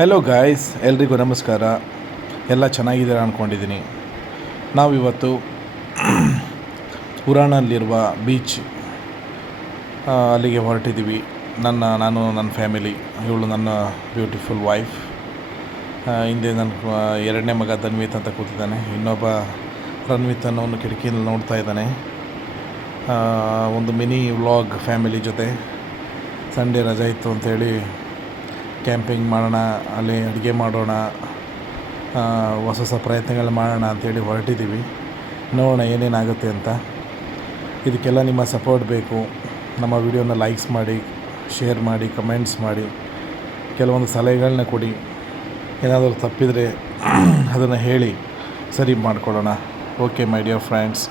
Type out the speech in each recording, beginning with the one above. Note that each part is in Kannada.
ಹೆಲೋ ಗಾಯ್ಸ್, ಎಲ್ರಿಗೂ ನಮಸ್ಕಾರ. ಎಲ್ಲ ಚೆನ್ನಾಗಿದ್ದೀರಾ ಅಂದ್ಕೊಂಡಿದ್ದೀನಿ. ನಾವಿವತ್ತು ಉರಾನಲ್ಲಿರುವ ಬೀಚ್ ಅಲ್ಲಿಗೆ ಹೊರಟಿದ್ದೀವಿ. ನಾನು ನನ್ನ ಫ್ಯಾಮಿಲಿ, ಇವಳು ನನ್ನ ಬ್ಯೂಟಿಫುಲ್ ವೈಫ್. ಹಿಂದೆ ನನ್ನ ಎರಡನೇ ಮಗ ಧನ್ವಿತ್ ಅಂತ ಕೂತಿದ್ದಾನೆ. ಇನ್ನೊಬ್ಬ ರನ್ವಿತ್ ಅನ್ನೋನು ಕಿಟಕಿಯಲ್ಲಿ ನೋಡ್ತಾ ಇದ್ದಾನೆ. ಒಂದು ಮಿನಿ ವ್ಲಾಗ್ ಫ್ಯಾಮಿಲಿ ಜೊತೆ. ಸಂಡೇ ರಜೆ ಇತ್ತು ಅಂಥೇಳಿ ಕ್ಯಾಂಪಿಂಗ್ ಮಾಡೋಣ, ಅಲ್ಲಿ ಅಡುಗೆ ಮಾಡೋಣ, ಹೊಸ ಪ್ರಯತ್ನಗಳು ಮಾಡೋಣ ಅಂಥೇಳಿ ಹೊರಟಿದ್ದೀವಿ. ನೋಡೋಣ ಏನೇನಾಗುತ್ತೆ ಅಂತ. ಇದಕ್ಕೆಲ್ಲ ನಿಮ್ಮ ಸಪೋರ್ಟ್ ಬೇಕು. ನಮ್ಮ ವಿಡಿಯೋನ ಲೈಕ್ಸ್ ಮಾಡಿ, ಶೇರ್ ಮಾಡಿ, ಕಮೆಂಟ್ಸ್ ಮಾಡಿ, ಕೆಲವೊಂದು ಸಲಹೆಗಳನ್ನ ಕೊಡಿ. ಏನಾದರೂ ತಪ್ಪಿದರೆ ಅದನ್ನು ಹೇಳಿ ಸರಿ ಮಾಡಿಕೊಳ್ಳೋಣ. Okay my dear friends.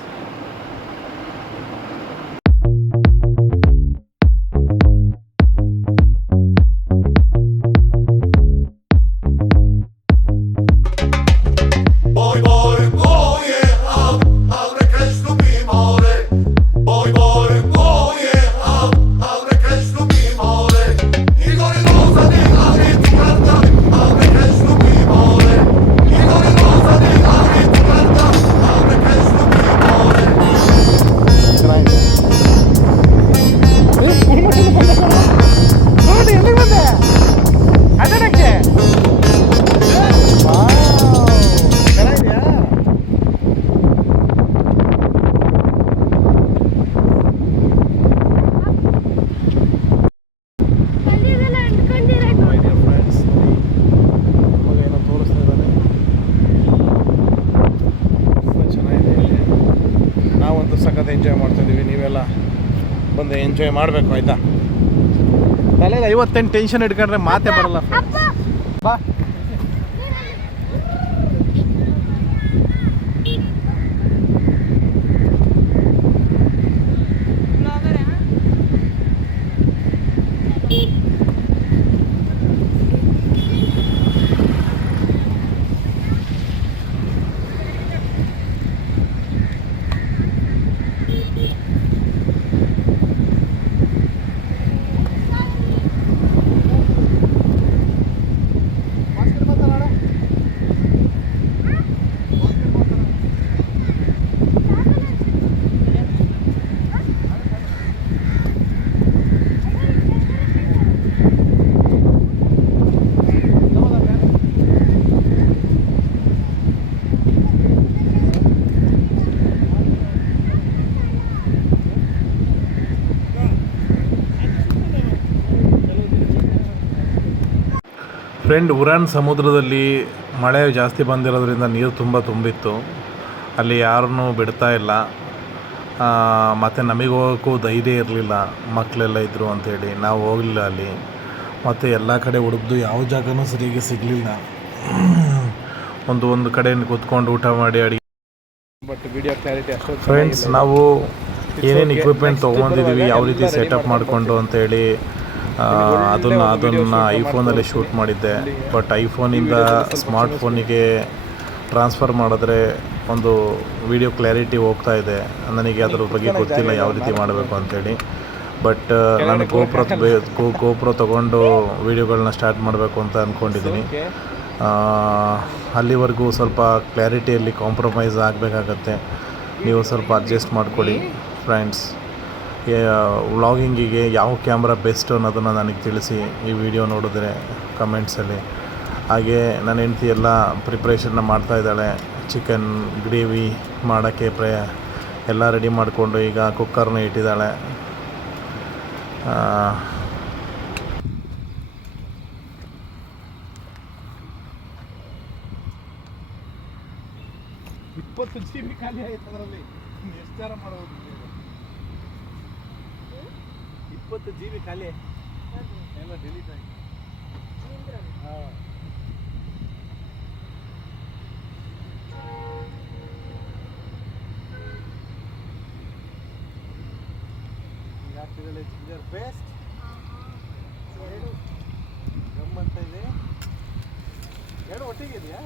ಸಖತ್ ಎಂಜಾಯ್ ಮಾಡ್ತಾಯಿದ್ದೀವಿ. ನೀವೆಲ್ಲ ಬಂದು ಎಂಜಾಯ್ ಮಾಡಬೇಕು, ಆಯಿತಾ? ತಲೆಯಲ್ಲಿ 58 ಟೆನ್ಷನ್ ಇಟ್ಕೊಂಡ್ರೆ ಮಾತೇ ಬರಲ್ಲ. ಬಾ. ಫ್ರೆಂಡ್, ಉರಾನ್ ಸಮುದ್ರದಲ್ಲಿ ಮಳೆ ಜಾಸ್ತಿ ಬಂದಿರೋದ್ರಿಂದ ನೀರು ತುಂಬಿತ್ತು. ಅಲ್ಲಿ ಯಾರನ್ನೂ ಬಿಡ್ತಾ ಇಲ್ಲ. ಮತ್ತು ನಮಗೆ ಹೋಗೋಕ್ಕೂ ಧೈರ್ಯ ಇರಲಿಲ್ಲ, ಮಕ್ಕಳೆಲ್ಲ ಇದ್ದರು ಅಂಥೇಳಿ ನಾವು ಹೋಗಲಿಲ್ಲ ಅಲ್ಲಿ. ಮತ್ತು ಎಲ್ಲ ಕಡೆ ಹುಡುಕ್ದು ಯಾವ ಜಾಗನೂ ಸರಿಯಾಗಿ ಸಿಗಲಿಲ್ಲ. ಒಂದು ಕಡೆ ಕೂತ್ಕೊಂಡು ಊಟ ಮಾಡಿ ಅಡುಗೆ. ಬಟ್ ವಿಡಿಯೋ ಕ್ಲಾರಿಟಿ ಅಷ್ಟೊಂದು ಫ್ರೆಂಡ್ಸ್, ನಾವು ಏನೇನು ಇಕ್ವಿಪ್ಮೆಂಟ್ ತೊಗೊಂಡಿದ್ದೀವಿ, ಯಾವ ರೀತಿ ಸೆಟಪ್ ಮಾಡಿಕೊಂಡು ಅಂಥೇಳಿ ಅದನ್ನು ಐಫೋನಲ್ಲಿ ಶೂಟ್ ಮಾಡಿದ್ದೆ. ಬಟ್ ಐಫೋನಿಂದ ಸ್ಮಾರ್ಟ್ಫೋನಿಗೆ ಟ್ರಾನ್ಸ್ಫರ್ ಮಾಡಿದ್ರೆ ಒಂದು ವಿಡಿಯೋ ಕ್ಲಾರಿಟಿ ಹೋಗ್ತಾ ಇದೆ. ನನಗೆ ಅದ್ರ ಬಗ್ಗೆ ಗೊತ್ತಿಲ್ಲ ಯಾವ ರೀತಿ ಮಾಡಬೇಕು ಅಂಥೇಳಿ. ಬಟ್ ನಾನು ಗೋಪ್ರೋ ತೊಗೊಂಡು ವೀಡಿಯೋಗಳನ್ನ ಸ್ಟಾರ್ಟ್ ಮಾಡಬೇಕು ಅಂತ ಅಂದ್ಕೊಂಡಿದ್ದೀನಿ. ಅಲ್ಲಿವರೆಗೂ ಸ್ವಲ್ಪ ಕ್ಲಾರಿಟಿಯಲ್ಲಿ ಕಾಂಪ್ರಮೈಸ್ ಆಗಬೇಕಾಗತ್ತೆ. ನೀವು ಸ್ವಲ್ಪ ಅಡ್ಜಸ್ಟ್ ಮಾಡಿಕೊಡಿ ಫ್ರೆಂಡ್ಸ್. ವ್ಲಾಗಿಂಗಿಗೆ ಯಾವ ಕ್ಯಾಮ್ರಾ ಬೆಸ್ಟ್ ಅನ್ನೋದನ್ನು ನನಗೆ ತಿಳಿಸಿ ಈ ವಿಡಿಯೋ ನೋಡಿದ್ರೆ ಕಮೆಂಟ್ಸಲ್ಲಿ. ಹಾಗೆ ನನ್ನ ಹೆಂಡತಿ ಎಲ್ಲ ಪ್ರಿಪ್ರೇಷನ್ನ ಮಾಡ್ತಾಯಿದ್ದಾಳೆ. ಚಿಕನ್ ಗ್ರೇವಿ ಮಾಡೋಕ್ಕೆ ಎಲ್ಲ ರೆಡಿ ಮಾಡಿಕೊಂಡು ಈಗ ಕುಕ್ಕರ್ನ ಇಟ್ಟಿದ್ದಾಳೆ. GB ಖಾಲಿ ಆಯ್ತು ಅದರಲ್ಲಿ. ಎಷ್ಟು ಮಾಡೋದು? 20 GB ಖಾಲಿ ಎಲ್ಲ ಡಿಲೀಟ್ ಆಗಿ. ಈಗ ಪೇಸ್ಟ್ 2 ಗಮ್ಮಂತ ಇದೆ. 2 ಒಟ್ಟಿಗೆ ಇದೆಯಾ?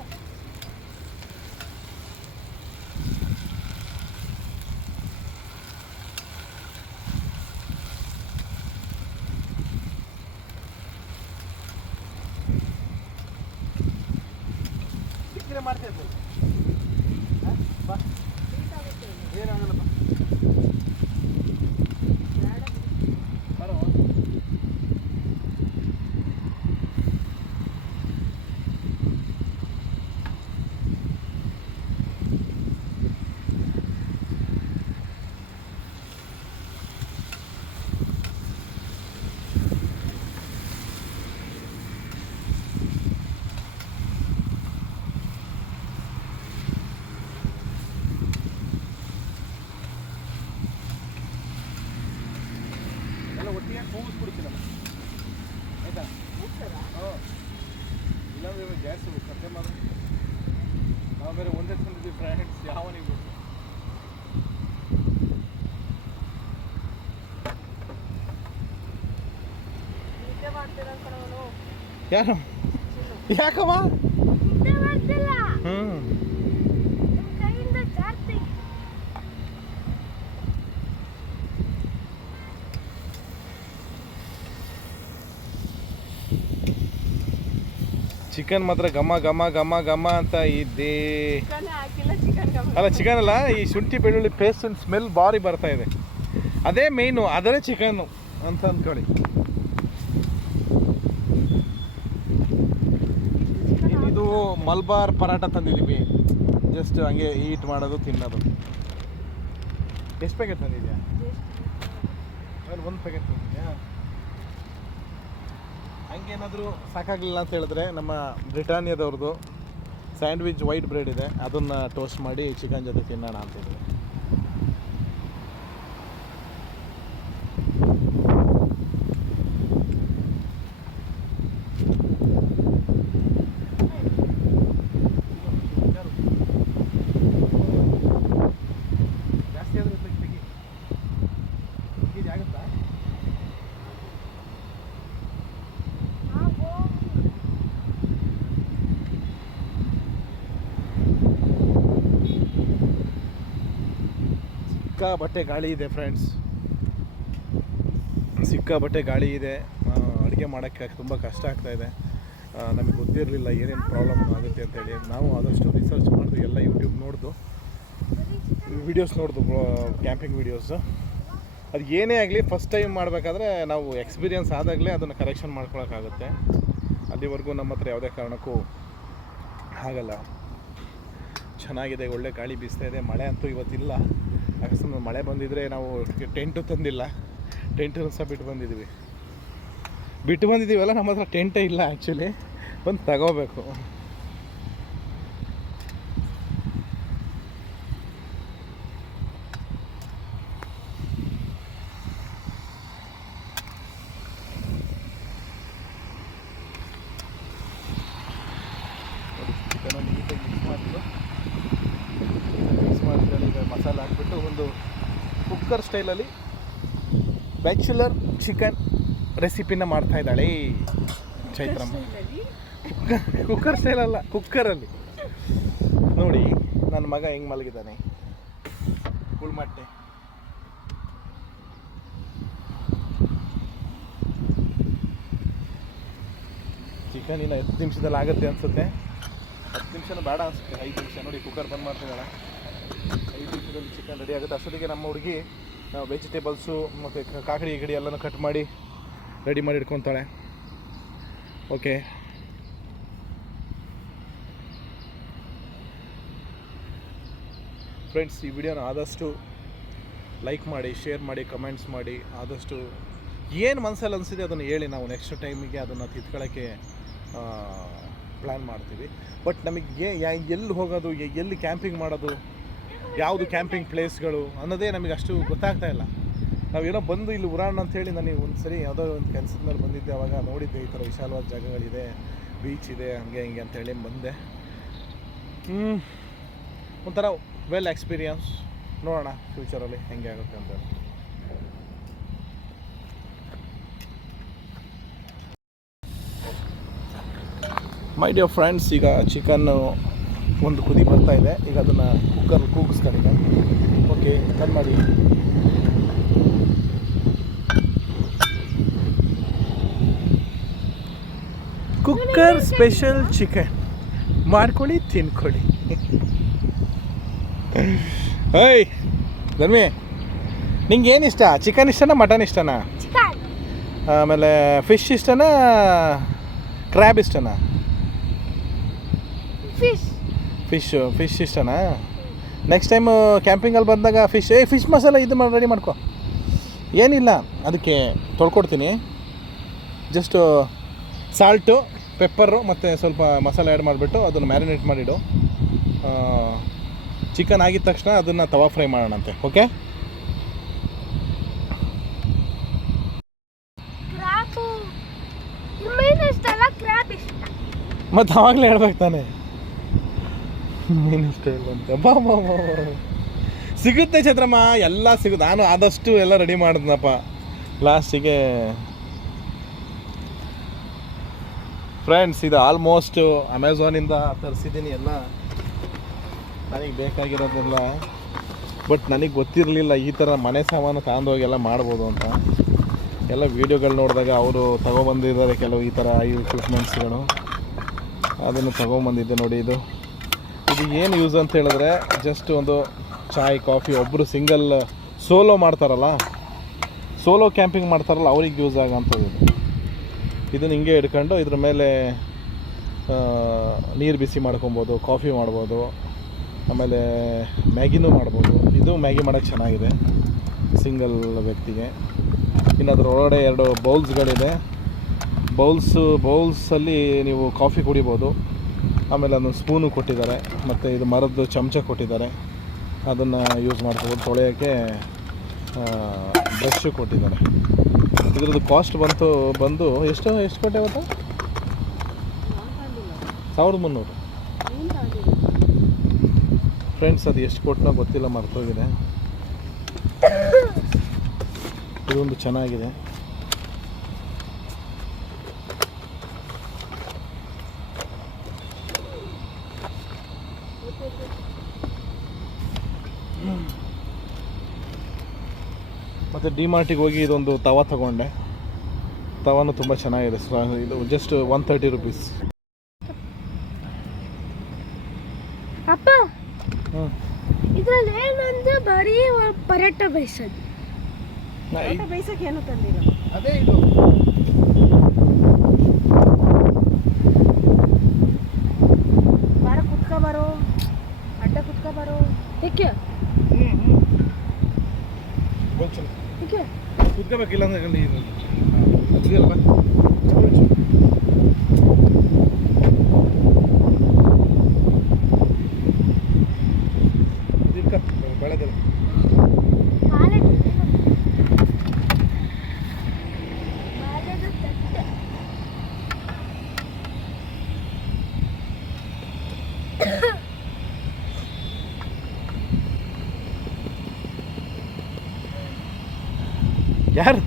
ಬೇರೆ ಮಾಡ್ತಾ ಇರ್ಬೋದು. ಬಾ ಏನಾಗಲ್ಲ ಬಾ ಬರೋ. ಒಟ್ಟಿಗೆ ಕೂಗಿಸ್ಬಿಡ್ತೀನಿ ನಾನು, ಆಯಿತಾ? ಹಾಂ, ಇಲ್ಲಾಂದ್ರೆ ಗ್ಯಾಸ್ ಕತೆ ಮಾಡಿ ನಾವು ಬೇರೆ ಒಂದೇ ತಂದಿದ್ದೀವಿ ಫ್ರೆಂಡ್ಸ್, ಯಾವನಿಗೆ ಗೊತ್ತು. ಯಾರು ಯಾಕಮ್ಮ? ಹ್ಞೂ ಚಿಕನ್ ಮಾತ್ರ ಘಮ ಘಮ ಘಮ ಘಮ ಅಂತ ಇದ್ದೇ. ಅಲ್ಲ ಚಿಕನ್ ಅಲ್ಲ, ಈ ಶುಂಠಿ ಬೆಳ್ಳುಳ್ಳಿ ಪೇಸ್ಟ್ ಸ್ಮೆಲ್ ಭಾರಿ ಬರ್ತಾ ಇದೆ. ಅದೇ ಮೇಯ್ನು, ಅದರೇ ಚಿಕನ್ನು ಅಂತ ಅಂದ್ಕೊಳ್ಳಿ. ಇದು ಮಲ್ಬಾರ್ ಪರಾಟ ತಂದಿದ್ದೀವಿ, ಜಸ್ಟ್ ಹಂಗೆ ಈಟ್ ಮಾಡೋದು ತಿನ್ನೋದು. ಎಷ್ಟು ಪ್ಯಾಕೆಟ್ ತಂದಿದ್ಯಾ? ಒಂದು ಪ್ಯಾಕೆಟ್ ತಂದಿದ್ಯಾ? ಹಂಗೇನಾದರೂ ಸಾಕಾಗಲಿಲ್ಲ ಅಂತ ಹೇಳಿದ್ರೆ ನಮ್ಮ ಬ್ರಿಟಾನಿಯಾದವ್ರದ್ದು ಸ್ಯಾಂಡ್ವಿಚ್ ವೈಟ್ ಬ್ರೆಡ್ ಇದೆ, ಅದನ್ನು ಟೋಸ್ಟ್ ಮಾಡಿ ಚಿಕನ್ ಜೊತೆ ತಿನ್ನೋಣ ಅಂತಿದ್ವಿ. ಜಾಸ್ತಿ ಆದರೆ ತೆಗಿ ಆಗುತ್ತಾ? ಸಿಕ್ಕಾಬಟ್ಟೆ ಗಾಳಿ ಇದೆ ಫ್ರೆಂಡ್ಸ್, ಸಿಕ್ಕಾಬಟ್ಟೆ ಗಾಳಿ ಇದೆ. ಅಡುಗೆ ಮಾಡೋಕ್ಕೆ ತುಂಬ ಕಷ್ಟ ಆಗ್ತಾಯಿದೆ. ನಮಗೆ ಗೊತ್ತಿರಲಿಲ್ಲ ಏನೇನು ಪ್ರಾಬ್ಲಮ್ ಆಗುತ್ತೆ ಅಂತೇಳಿ. ನಾವು ಆದಷ್ಟು ರಿಸರ್ಚ್ ಮಾಡಿದ್ವಿ, ಎಲ್ಲ ಯೂಟ್ಯೂಬ್ ನೋಡ್ದು ವೀಡಿಯೋಸ್ ನೋಡ್ದು, ಕ್ಯಾಂಪಿಂಗ್ ವೀಡಿಯೋಸು. ಅದು ಏನೇ ಆಗಲಿ ಫಸ್ಟ್ ಟೈಮ್ ಮಾಡಬೇಕಾದ್ರೆ ನಾವು ಎಕ್ಸ್ಪೀರಿಯನ್ಸ್ ಆದಾಗಲೇ ಅದನ್ನು ಕರೆಕ್ಷನ್ ಮಾಡ್ಕೊಳಕ್ಕಾಗುತ್ತೆ. ಅಲ್ಲಿವರೆಗೂ ನಮ್ಮ ಹತ್ರ ಯಾವುದೇ ಕಾರಣಕ್ಕೂ ಆಗಲ್ಲ. ಚೆನ್ನಾಗಿದೆ, ಒಳ್ಳೆ ಗಾಳಿ ಬೀಸ್ತಾ ಇದೆ. ಮಳೆ ಅಂತೂ ಇವತ್ತಿಲ್ಲ. ಅಕಸ್ಮಾತ್ ಮಳೆ ಬಂದಿದ್ದರೆ ನಾವು ಟೆಂಟು ತಂದಿಲ್ಲ, ಟೆಂಟನ್ನು ಸಹ ಬಿಟ್ಟು ಬಂದಿದ್ದೀವಲ್ಲ. ನಮ್ಮ ಹತ್ರ ಟೆಂಟೇ ಇಲ್ಲ ಆ್ಯಕ್ಚುಲಿ, ಬಂದು ತಗೋಬೇಕು. ಚಿಕನ್ ನೀಟಾಗಿ ಮಿಕ್ಸ್ ಮಾಡಿದ್ಮೇಲೆ ಈಗ ಮಸಾಲೆ ಹಾಕ್ಬಿಟ್ಟು ಒಂದು ಕುಕ್ಕರ್ ಸ್ಟೈಲಲ್ಲಿ ಬ್ಯಾಚುಲರ್ ಚಿಕನ್ ರೆಸಿಪಿನ ಮಾಡ್ತಾ ಇದ್ದಾಳೆ ಚೈತ್ರಮ್ಮ. ಕುಕ್ಕರ್ ಸ್ಟೈಲಲ್ಲ, ಕುಕ್ಕರಲ್ಲಿ ನೋಡಿ ನನ್ನ ಮಗ ಹೆಂಗೆ ಮಲಗಿದ್ದಾನೆ, ಉಳ್ಮಟ್ಟೆ. ಚಿಕನ್ ಇನ್ನು 10 ನಿಮಿಷದಲ್ಲಿ ಆಗುತ್ತೆ ಅನಿಸುತ್ತೆ. 10 ನಿಮಿಷನೂ ಬೇಡ ಅನಿಸುತ್ತೆ, 5 ನಿಮಿಷ. ನೋಡಿ ಕುಕ್ಕರ್ ಬಂದ್ ಮಾಡ್ತಿದ್ದಾಳೆ. 5 ನಿಮಿಷದಲ್ಲಿ ಚಿಕನ್ ರೆಡಿ ಆಗುತ್ತೆ. ಅಷ್ಟೊತ್ತಿಗೆ ನಮ್ಮ ಹುಡುಗಿ ವೆಜಿಟೇಬಲ್ಸು ಮತ್ತು ಕಾಕಡಿ ಗಿಡಿ ಎಲ್ಲನೂ ಕಟ್ ಮಾಡಿ ರೆಡಿ ಮಾಡಿ ಇಟ್ಕೊತಾಳೆ. ಓಕೆ, ಫ್ರೆಂಡ್ಸ್, ಈ ವಿಡಿಯೋನ ಆದಷ್ಟು ಲೈಕ್ ಮಾಡಿ, ಶೇರ್ ಮಾಡಿ, ಕಮೆಂಟ್ಸ್ ಮಾಡಿ. ಆದಷ್ಟು ಏನು ಮನಸ್ಸಲ್ಲಿ ಅನಿಸಿದೆ ಅದನ್ನು ಹೇಳಿ. ನಾವು ನೆಕ್ಸ್ಟ್ ಟೈಮಿಗೆ ಅದನ್ನು ತಿದ್ಕೊಳ್ಳೋಕ್ಕೆ ಪ್ಲ್ಯಾನ್ ಮಾಡ್ತೀವಿ. ಬಟ್ ನಮಗೆ ಎಲ್ಲಿ ಹೋಗೋದು, ಎಲ್ಲಿ ಕ್ಯಾಂಪಿಂಗ್ ಮಾಡೋದು, ಯಾವುದು ಕ್ಯಾಂಪಿಂಗ್ ಪ್ಲೇಸ್ಗಳು ಅನ್ನೋದೇ ನಮಗೆ ಅಷ್ಟು ಗೊತ್ತಾಗ್ತಾ ಇಲ್ಲ. ನಾವೇನೋ ಬಂದು ಇಲ್ಲಿ ಉರಾಣ ಅಂಥೇಳಿ ನನಗೆ ಒಂದು ಸರಿ ಯಾವುದೋ ಒಂದು ಕೆಲಸದ ಮೇಲೆ ಬಂದಿದ್ದೆ, ಆವಾಗ ನೋಡಿದ್ದೆ ಈ ಥರ ವಿಶಾಲವಾದ ಜಾಗಗಳಿದೆ, ಬೀಚ್ ಇದೆ, ಹಂಗೆ ಹಿಂಗೆ ಅಂತೇಳಿ ಬಂದೆ. ಒಂಥರ ವೆಲ್ ಎಕ್ಸ್ಪೀರಿಯನ್ಸ್. ನೋಡೋಣ ಫ್ಯೂಚರಲ್ಲಿ ಹೆಂಗೆ ಆಗುತ್ತೆ ಅಂತ. ಮೈ ಡಿಯರ್ ಫ್ರೆಂಡ್ಸ್, ಈಗ ಚಿಕನ್ನು ಒಂದು ಕುದಿ ಬರ್ತಾ ಇದೆ. ಈಗ ಅದನ್ನು ಕುಕ್ಕರ್ ಕೂಗಿಸ್ತಾನೆ. ಓಕೆ, ಕಟ್ ಮಾಡಿ. ಕುಕ್ಕರ್ ಸ್ಪೆಷಲ್ ಚಿಕನ್ ಮಾಡ್ಕೊಳ್ಳಿ ತಿನ್ಕೊಳ್ಳಿ. ಓಯ್ ಧರ್ಮಿ, ನಿಂಗೆ ಏನು ಇಷ್ಟ? ಚಿಕನ್ ಇಷ್ಟನಾ ಮಟನ್ ಇಷ್ಟನಾ? ಆಮೇಲೆ ಫಿಶ್ ಇಷ್ಟನಾ ಕ್ರ್ಯಾಬ್ ಇಷ್ಟನಾ? ಫಿಶ್ ಇಷ್ಟನಾ? ನೆಕ್ಸ್ಟ್ ಟೈಮು ಕ್ಯಾಂಪಿಂಗಲ್ಲಿ ಬಂದಾಗ ಫಿಶ್ ಮಸಾಲ ಇದು ರೆಡಿ ಮಾಡ್ಕೊ. ಏನಿಲ್ಲ, ಅದಕ್ಕೆ ತೊಳ್ಕೊಡ್ತೀನಿ. ಜಸ್ಟು ಸಾಲ್ಟು, ಪೆಪ್ಪರು ಮತ್ತು ಸ್ವಲ್ಪ ಮಸಾಲೆ ಆ್ಯಡ್ ಮಾಡಿಬಿಟ್ಟು ಅದನ್ನು ಮ್ಯಾರಿನೇಟ್ ಮಾಡಿಡು. ಚಿಕನ್ ಆಗಿದ ತಕ್ಷಣ ಅದನ್ನು ತವಾ ಫ್ರೈ ಮಾಡೋಣಂತೆ. ಓಕೆ? ಮತ್ತು ಅವಾಗಲೇ ಹೇಳ್ಬೇಕು ತಾನೆ ಮೀನು ಇಷ್ಟ ಇಲ್ಲ ಅಂತ. ಬಾ ಸಿಗುತ್ತೆ ಛತ್ರಮ್ಮ, ಎಲ್ಲ ಸಿಗುತ್ತೆ. ನಾನು ಆದಷ್ಟು ಎಲ್ಲ ರೆಡಿ ಮಾಡಿದ್ನಪ್ಪ. ಲಾಸ್ಟಿಗೆ ಫ್ರೆಂಡ್ಸ್, ಇದು ಆಲ್ಮೋಸ್ಟು ಅಮೆಝಾನಿಂದ ತರಿಸಿದ್ದೀನಿ ಎಲ್ಲ ನನಗೆ ಬೇಕಾಗಿರೋದೆಲ್ಲ. ಬಟ್ ನನಗೆ ಗೊತ್ತಿರಲಿಲ್ಲ ಈ ಥರ ಮನೆ ಸಾಮಾನು ತಗೊಂಡೋಗಿ ಎಲ್ಲ ಮಾಡ್ಬೋದು ಅಂತ. ಎಲ್ಲ ವೀಡಿಯೋಗಳು ನೋಡಿದಾಗ ಅವರು ತೊಗೊಬಂದಿದ್ದಾರೆ ಕೆಲವು ಈ ಥರ ಇಕ್ವಿಪ್ಮೆಂಟ್ಸ್ಗಳು. ಅದನ್ನು ತೊಗೊಂಬಂದಿದ್ದೆ ನೋಡಿ. ಇದು ಏನು ಯೂಸ್ ಅಂತ ಹೇಳಿದ್ರೆ, ಜಸ್ಟ್ ಒಂದು ಚಾಯ್ ಕಾಫಿ ಒಬ್ಬರು ಸಿಂಗಲ್ ಸೋಲೋ ಮಾಡ್ತಾರಲ್ಲ, ಸೋಲೋ ಕ್ಯಾಂಪಿಂಗ್ ಮಾಡ್ತಾರಲ್ಲ, ಅವ್ರಿಗೆ ಯೂಸ್ ಆಗೋಂಥದ್ದು ಇದನ್ನು ಹಿಂಗೆ ಹಿಡ್ಕೊಂಡು ಇದ್ರ ಮೇಲೆ ನೀರು ಬಿಸಿ ಮಾಡ್ಕೊಬೋದು, ಕಾಫಿ ಮಾಡ್ಬೋದು, ಆಮೇಲೆ ಮ್ಯಾಗಿನೂ ಮಾಡ್ಬೋದು. ಇದು ಮ್ಯಾಗಿ ಮಾಡೋಕ್ಕೆ ಚೆನ್ನಾಗಿದೆ ಸಿಂಗಲ್ ವ್ಯಕ್ತಿಗೆ. ಇನ್ನು ಅದ್ರ ಒಳಗಡೆ 2 ಬೌಲ್ಸ್ಗಳಿದೆ. ಬೌಲ್ಸಲ್ಲಿ ನೀವು ಕಾಫಿ ಕುಡಿಬೋದು. ಆಮೇಲೆ ಅದೊಂದು ಸ್ಪೂನು ಕೊಟ್ಟಿದ್ದಾರೆ, ಮತ್ತು ಇದು ಮರದ್ದು ಚಮಚ ಕೊಟ್ಟಿದ್ದಾರೆ, ಅದನ್ನು ಯೂಸ್ ಮಾಡ್ಕೋಬೋದು. ತೊಳೆಯೋಕ್ಕೆ ಬ್ರಷ್ ಕೊಟ್ಟಿದ್ದಾರೆ. ಇದ್ರದ್ದು ಕಾಸ್ಟ್ ಬಂದು ಎಷ್ಟು ಕೊಟ್ಟೆ ಇವತ್ತು? 1300 ಫ್ರೆಂಡ್ಸ್. ಅದು ಎಷ್ಟು ಕೊಟ್ಟನೋ ಗೊತ್ತಿಲ್ಲ, ಮರ್ತೋಗಿದೆ. ಇದೊಂದು ಚೆನ್ನಾಗಿದೆ. ಮತ್ತು ಡಿಮಾರ್ಟಿಗೆ ಹೋಗಿ ಇದೊಂದು ತವಾ ತಗೊಂಡೆ. ತವಾನು ತುಂಬ ಚೆನ್ನಾಗಿದೆ. ಇದು ಜಸ್ಟ್ 130 ರೂಪೀಸ್. ಅಪ್ಪ, ಇದರಲ್ಲಿ ಏನಂದ್ರೆ ಬರೀ ಪರೋಟ ಬೇಯಿಸೋದು. ಪರೋಟ ಬೇಯಿಸೋಕೆ ಏನು ತಂದಿಲ್ಲ. ಅದೇ ಇದು ಬರೋ ಅಡ್ಡ ಕುತ್ಕೊ ಏಕೆ ಕುತ್ಕೋಬೇಕಿಲ್ಲ ಅಂದ್ರೆ ಬೆಳೆದಿಲ್ಲ. ಯಾರು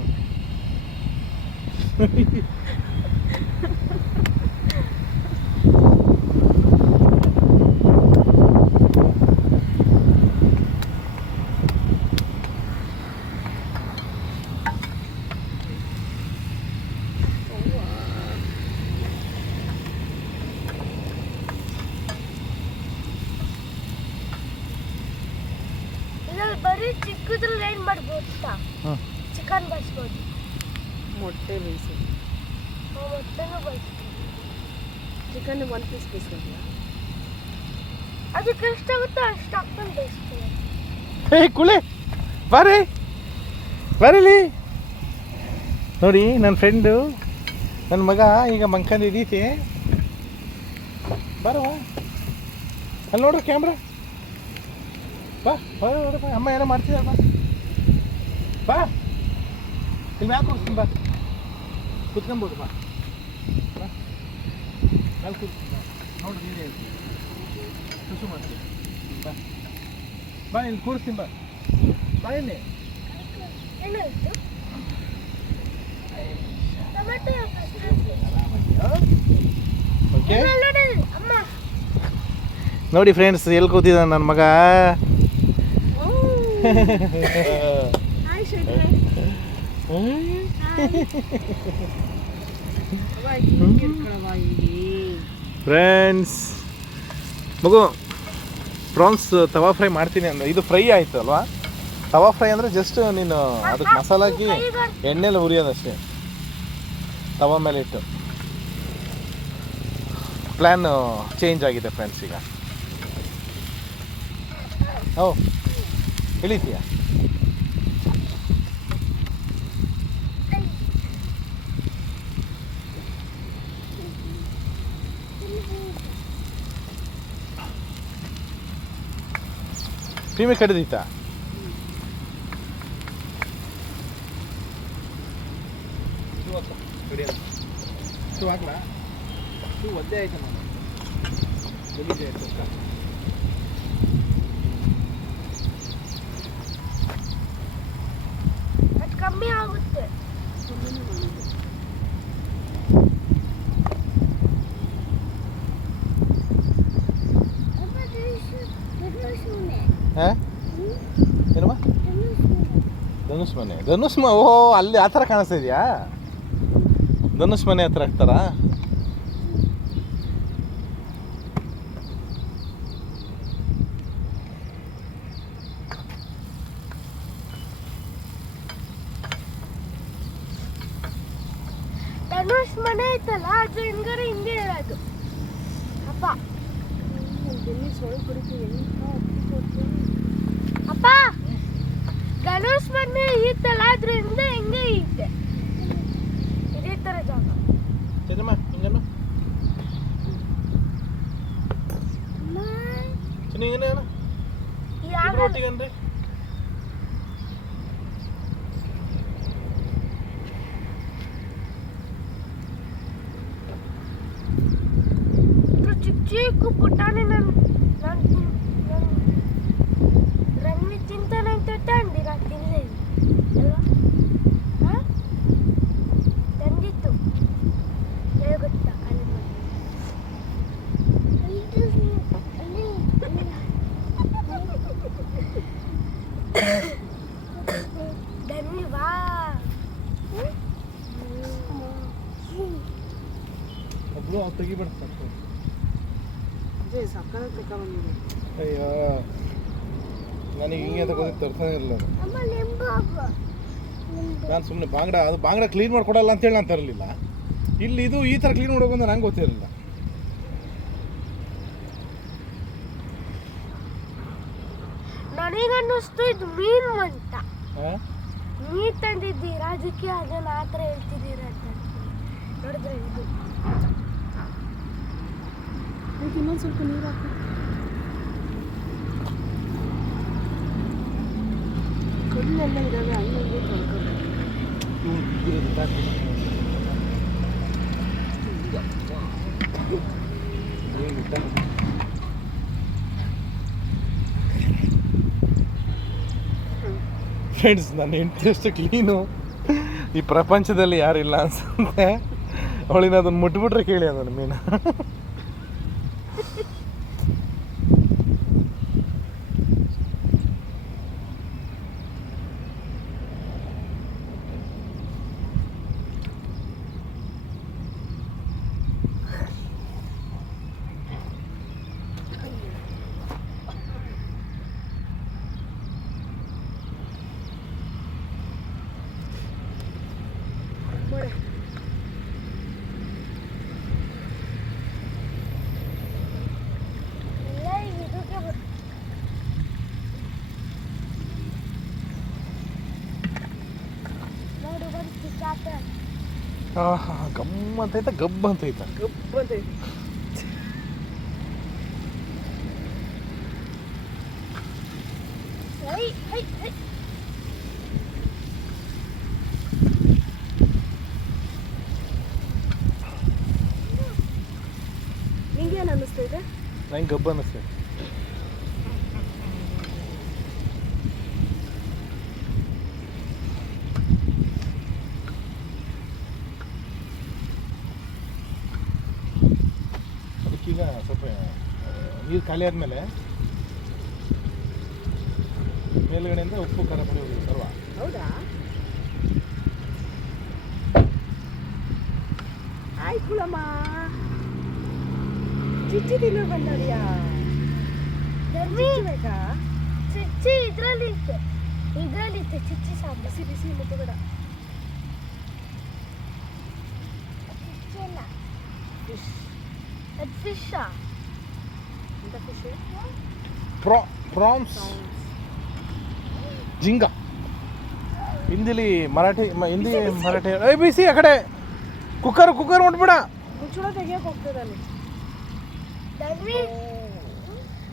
ಬರೀ ಚಿಕ್ಕದ್ರಲ್ಲಿ ಏನು ಮಾಡ್ಬೋದು? ಚಿಕನ್ ಬಡಿಸ್ಬೋದು, ಮೊಟ್ಟೆ ಬೇಯಿಸೋದು, ಮೊಟ್ಟೆನೂ ಬಡಿಸ್ಬೋದು. Chicken 1 piece ಬೇಯಿಸ್ಬೋದು. ಅದಕ್ಕೆ ಎಷ್ಟಾಗುತ್ತೋ ಅಷ್ಟು ಹಾಕ್ಕೊಂಡು ಬೇಯಿಸ್ತೀವಿ. ಏ ಕುಳೆ ಬರೀಲಿ ನೋಡಿ, ನನ್ನ ಫ್ರೆಂಡು, ನನ್ನ ಮಗ ಈಗ ಮಂಕಂದು ಹಿಡೀತಿ. ಬರುವ ಅಲ್ಲಿ ನೋಡ್ರಿ ಕ್ಯಾಮ್ರಾ. ಬಾ ಅಮ್ಮ ಏನೋ ಮಾಡ್ತಿದ್ದ. ಬಾ ಇಲ್ಲಿ ಮ್ಯಾಲೆ ಕೂರ್ಸ್ತೀನಿ. ಬಾ ಕುತ್ಕೊಬೋದು. ಬಾ ಮ್ಯಾಲೆ ಕೂರ್ಸ್ತೀನಿ. ಬಾ ನೋಡ್ರಿ, ನೀನು ಹೇಳ್ತೀನಿ ಖುಷಿ ಮಾಡ್ತೀನಿ. ಬಾ ಇಲ್ಲಿ ಕೂರಿಸ್ತೀನಿ. ಬಾ ಇಲ್ಲಿ. ಓಕೆ ನೋಡಿ ಫ್ರೆಂಡ್ಸ್, ಎಲ್ಲಿ ಕೂತಿದ್ದಾನೆ ನನ್ನ ಮಗ. ಫ್ರೆಂಡ್ಸ್, ಮಗು ಪ್ರಾನ್ಸ್ ತವಾ ಫ್ರೈ ಮಾಡ್ತೀನಿ ಅಂದರೆ ಇದು ಫ್ರೈ ಆಯಿತು ಅಲ್ವಾ? ತವಾ ಫ್ರೈ ಅಂದರೆ ಜಸ್ಟ್ ನೀನು ಅದಕ್ಕೆ ಮಸಾಲೆ ಹಾಕಿ ಎಣ್ಣೆಲ್ಲ ಹುರಿಯೋದಷ್ಟೇ, ತವಾ ಮೇಲೆ ಇಟ್ಟು. ಪ್ಲ್ಯಾನ್ ಚೇಂಜ್ ಆಗಿದೆ ಫ್ರೆಂಡ್ಸ್ ಈಗ. ಓ ಇಳಿತೀಯಾ? ಭೀಮೆ ಕಡಿದೀತಾ? ಶೂ ಹಾಕ್ಲಾ? ಶೂ ಒದ್ದೆ ಆಯ್ತು ನಾನು ಗಲೀಜೆ ಆಯ್ತು. ಅದು ಕಮ್ಮಿ ಆಗುತ್ತೆ. ಹಾಂ ಏನಮ್ಮ? ಧನುಷ್ ಮನೆ. ಧನುಷ್ ಓ ಅಲ್ಲಿ ಆ ಥರ ಕಾಣಿಸ್ತಾ ಇದೆಯಾ? ಧನುಷ್ ಮನೆ ಹತ್ರ ಹಾಕ್ತಾರಾ? ಧನುಷ್ ಮನೆ ಐತಲ್ಲ ಅದು ಹಿಂಗಾರೆ ಹಿಂಗೆ ಇರೋದು. ಅಪ್ಪ ಅಪ್ಪ ಧನುಷ್ ಮನೆ ಐತಲ್ಲ ಅದ್ರಿಂದ ಹಿಂಗೆ ಐತೆ, ಇದೇ ಥರ ಜಾಗ. ಚೆನ್ನಮ್ಮ ಹಿಂಗೇನು ಚೆನ್ನ ಹಿಂಗೇನು ಒಟ್ಟಿಗನ್ರಿ. ಚಿಕ್ಕ ಚಿಕ್ಕ ಪುಟಾಣಿ ನಾನು ರನ್ನಿ ತಿಂತಾನೆ ಅಂತ ತಂಡಿ ನಾನು ತಿನ್ನಲೇ ಇಲ್ಲ ಅಲ್ವಾ? ತಂದಿತ್ತು ಗೊತ್ತಾ ಅಲ್ಲಿ ಧನ್ಯವಾದ. ಒಬ್ಳು ತೆಗಿಬಿಡ್ತಾರೆ. ಅಯ್ಯೋ ನನಗೆ ಹಿಂಗೆ ತಗೋದಿತ್ತು ತರ್ತಾನೆ ಇಲ್ಲ. ನಾನು ಸುಮ್ಮನೆ ಬಾಂಗ್ಡ ಅದು ಬಾಂಗ್ಡ ಕ್ಲೀನ್ ಮಾಡ್ಕೊಡಲ್ಲ ಅಂತೇಳಿ ನಾನು ತರಲಿಲ್ಲ. ಇಲ್ಲಿ ಇದು ಈ ಥರ ಕ್ಲೀನ್ ಮಾಡೋಕೆ ಅಂತ ನಂಗೆ ಗೊತ್ತಿರಲಿಲ್ಲ. ನನಗನ್ನಿಸ್ತು ಇದು ಮೀನು ಅಂತ. ನೀರು ತಂದಿದ್ದೀರಾ ಅದಕ್ಕೆ ಅದನ್ನು ಆ ಥರ ಹೇಳ್ತಿದ್ದೀರಾ ಅಂತ ನೋಡಿದ್ರೆ ಇದು ಇನ್ನೊಂದು ಸ್ವಲ್ಪ ನೀರು ಹಾಕಿ. ಕಲ್ಲೆಲ್ಲ ಇದ್ದಾವೆ ಹಂಗೆ ತೊಳ್ಕೊಬೇಕು. ಫ್ರೆಂಡ್ಸ್ ನನ್ನ ಹೆಂಡತಿ ಅಷ್ಟು ಕ್ಲೀನು ಈ ಪ್ರಪಂಚದಲ್ಲಿ ಯಾರಿಲ್ಲ ಅನ್ಸುತ್ತೆ. ಅವಳಿನ ಅದನ್ನು ಮುಟ್ಬಿಟ್ರೆ ಕೇಳಿ ಅದನ್ನು ಮೀನು. ಗಮ್ಮಂತೈತ ಗಬ್ಬಂತೈತ ಗಬ್ಬಂತೈತ. ನಿಂಗೇನು ಅನ್ನಿಸ್ತೈತೆ? ನಂಗೆ ಗಬ್ಬ ಅನ್ನಿಸ್ತೈತೆ. ಅದಕ್ಕೀಗ ಸ್ವಲ್ಪ ನೀರು ಖಾಲಿ ಆದಮೇಲೆ ಮೇಲ್ಗಡೆಯಿಂದ ಉಪ್ಪು ಖಾರ ಪುಡಿ ಹೋಗಿ ಅಲ್ವಾ? ಹೌದಾ? ಆಯ್ತು ಕುಳಮ್ಮ ಚಿಚ್ಚಿ ತಿನ್ನೋ ಬಂದವ್ರಿಯಾ? ಬೇಕಾ ಚಿಚ್ಚಿ ಇದ್ರಲ್ಲಿತ್ತು ಚಿಚ್ಚಿ ಸಾಂಬಾರ್ ಬಿಸಿ ಬಿಸಿ ಮತ್ತೆ ಬೇಡ ಚಿಚ್ಚಿ ಅಲ್ಲ ಫಿಶ್ ಅದು ಫಿಶಾ ಎಂತ ಫಿಶ್ ಪ್ರಾನ್ಸ್ ಜಿಂಗ ಹಿಂದಿಲಿ ಮರಾಠಿ ಏ ಬಿಸಿ ಆ ಕಡೆ ಕುಕ್ಕರ್ ಮುಟ್ಬಿಡ ಮುಚ್ಚಳ ತೆಗಿಯಕ್ಕೆ ಹೋಗ್ತದೆ ಅಲ್ಲಿ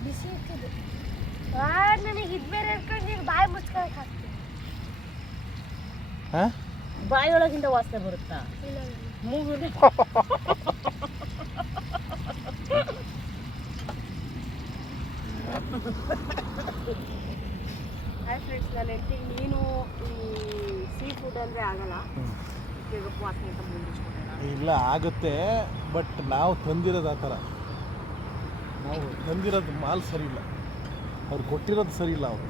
ಬಿಸಿ ಇರ್ತದೆ ನನಗೆ ಇದು ಬೇರೆ ಇಟ್ಕೊಂಡು ನೀನು ಬಾಯಿ ಮುಚ್ಕೊಳಕ್ಕೆ ಹಾಕ್ತೀನಿ ಬಾಯಿಯೊಳಗಿಂದ ವಾಸನೆ ಬರುತ್ತಾ ಮೂಗು ಹಾಯ್ ಫ್ರೆಂಡ್ಸ್, ನಾನು ಹೇಳ್ತೀನಿ ನೀನು ಈ ಸೀ ಫುಡ್ ಅಂದರೆ ಆಗಲ್ಲ, ವಾಸನೆ ಅಂತ ಮುಂದಿಸ್ಕೊಂಡೆ. ಇಲ್ಲ ಆಗುತ್ತೆ, ಬಟ್ ನಾವು ತಂದಿರೋದು ಆ ಥರ. ನಾವು ತಂದಿರೋದು ಮಾಲ್ ಸರಿ ಇಲ್ಲ, ಅವ್ರು ಕೊಟ್ಟಿರೋದು ಸರಿ ಇಲ್ಲ. ಅವರು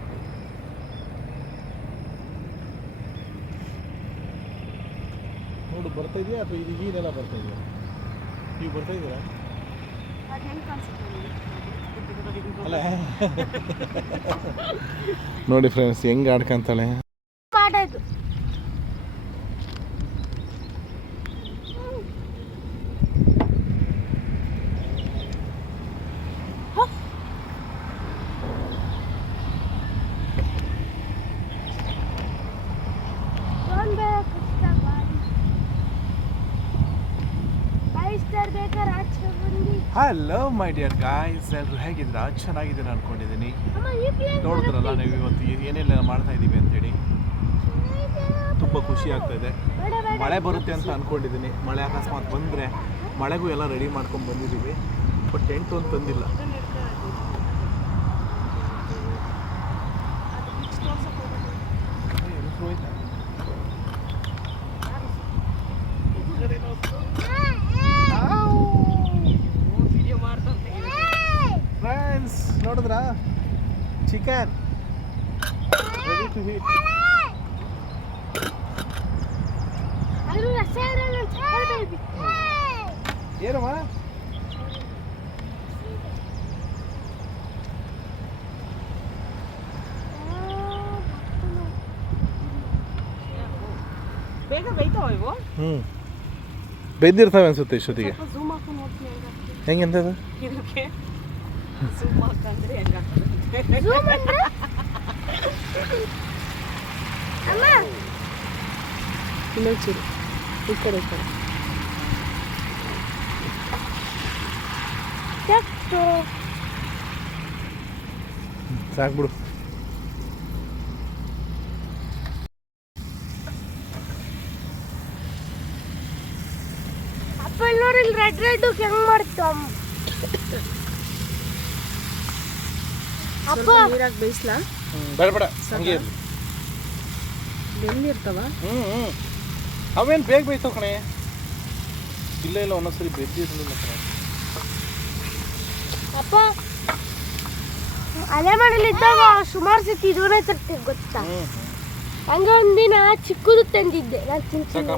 ನೋಡು ಬರ್ತಾ ಇದೆಯಾ ಅಥವಾ ಇದು ಈನೆಲ್ಲ ಬರ್ತಾ ಇದೆಯಾ? ನೀವು ಬರ್ತಾ ಇದ್ದೀರಾ? ಅದು ಹೆಂಗೆ ಕಾಣಿಸುತ್ತೆ ಅಲ್ಲ ನೋಡಿ ಫ್ರೆಂಡ್ಸ್ ಹೆಂಗೆ ಆಡ್ಕೊಂತಾಳೆ. ಮಾಡೋದು ಹಲೋ ಮೈ ಡಿಯರ್ ಗಾಯ್ಸ್, ಎಲ್ಲರೂ ಹೇಗಿದ್ದೀರಾ? ಚೆನ್ನಾಗಿದ್ದೀರಾ ಅನ್ಕೊಂಡಿದ್ದೀನಿ. ನೋಡಿದ್ರಲ್ಲ ನೀವು ಇವತ್ತು ಏನೆಲ್ಲ ಮಾಡ್ತಾ ಇದ್ದೀವಿ ಅಂತೇಳಿ ತುಂಬ ಖುಷಿ ಆಗ್ತಾ ಇದೆ. ಮಳೆ ಬರುತ್ತೆ ಅಂತ ಅಂದ್ಕೊಂಡಿದ್ದೀನಿ. ಮಳೆ ಅಕಸ್ಮಾತ್ ಬಂದರೆ ಮಳೆಗೂ ಎಲ್ಲ ರೆಡಿ ಮಾಡ್ಕೊಂಡು ಬಂದಿದ್ದೀವಿ, ಬಟ್ ಟೆಂಟ್ ಒಂದು ತಂದಿಲ್ಲ. ಫ್ರೆಂಡ್ಸ್ ನೋಡಿದ್ರಾ, ಚಿಕನ್ ರೆಡಿ ಟು ಹೀಟ್. ಏನಮ್ಮ ಬೇಗ ಬೇಯ್ತಾವ ಇವು? ಬೆಂದಿರ್ತವೆ ಅನ್ಸುತ್ತೆ ಇಷ್ಟೊತ್ತಿಗೆ. ಝೂಮ್ ಹಾಕೊಂಡು ನೋಡ್ತೀನಿ ಹೆಂಗೆಂತದು ಇದಕ್ಕೆ ಝೂಮ್ ಹಾಕಂದ್ರೆ ಹೆಂಗಾಗ್ತದೆ? ಇನ್ನೊಂಚೂರು ಈ ಕಡೆ ಈ ಕಡೆ. ಸಾಕ್ಬಿಡು. ಅಪ್ಪ ನೋಡಿ ರೆಡ್ ಹೆಂಗ್ ಮಾಡ್ತಾವ ಅಪ್ಪ. ನೀರಾಗಿ ಬೇಯಿಸ್ಲಾ? ಬೇಡ ಹಂಗೆ ಇರ್ಲಿ. ಬೆಂದಿರ್ತಾವ? ಅವೇನು ಬೇಗ ಬೇಯ್ತಾವ ಕಣೆ. ಇಲ್ಲ ಒಂದೊಂದ್ಸರಿ ಬೆದ್ದಿರಲಿಲ್ಲ ಕಣೆ. ಅಪ್ಪ ಅಲೆ ಮನೇಲಿದ್ದಾಗ ಸುಮಾರು ಸತಿ ಇದನ್ನೇ ತರ್ತೀವಿ ಗೊತ್ತಾ. ಹಂಗ ಒಂದಿನ ಚಿಕ್ಕದು ತಂದಿದ್ದೆ ನಾನು ತಿಂತೀನಿ.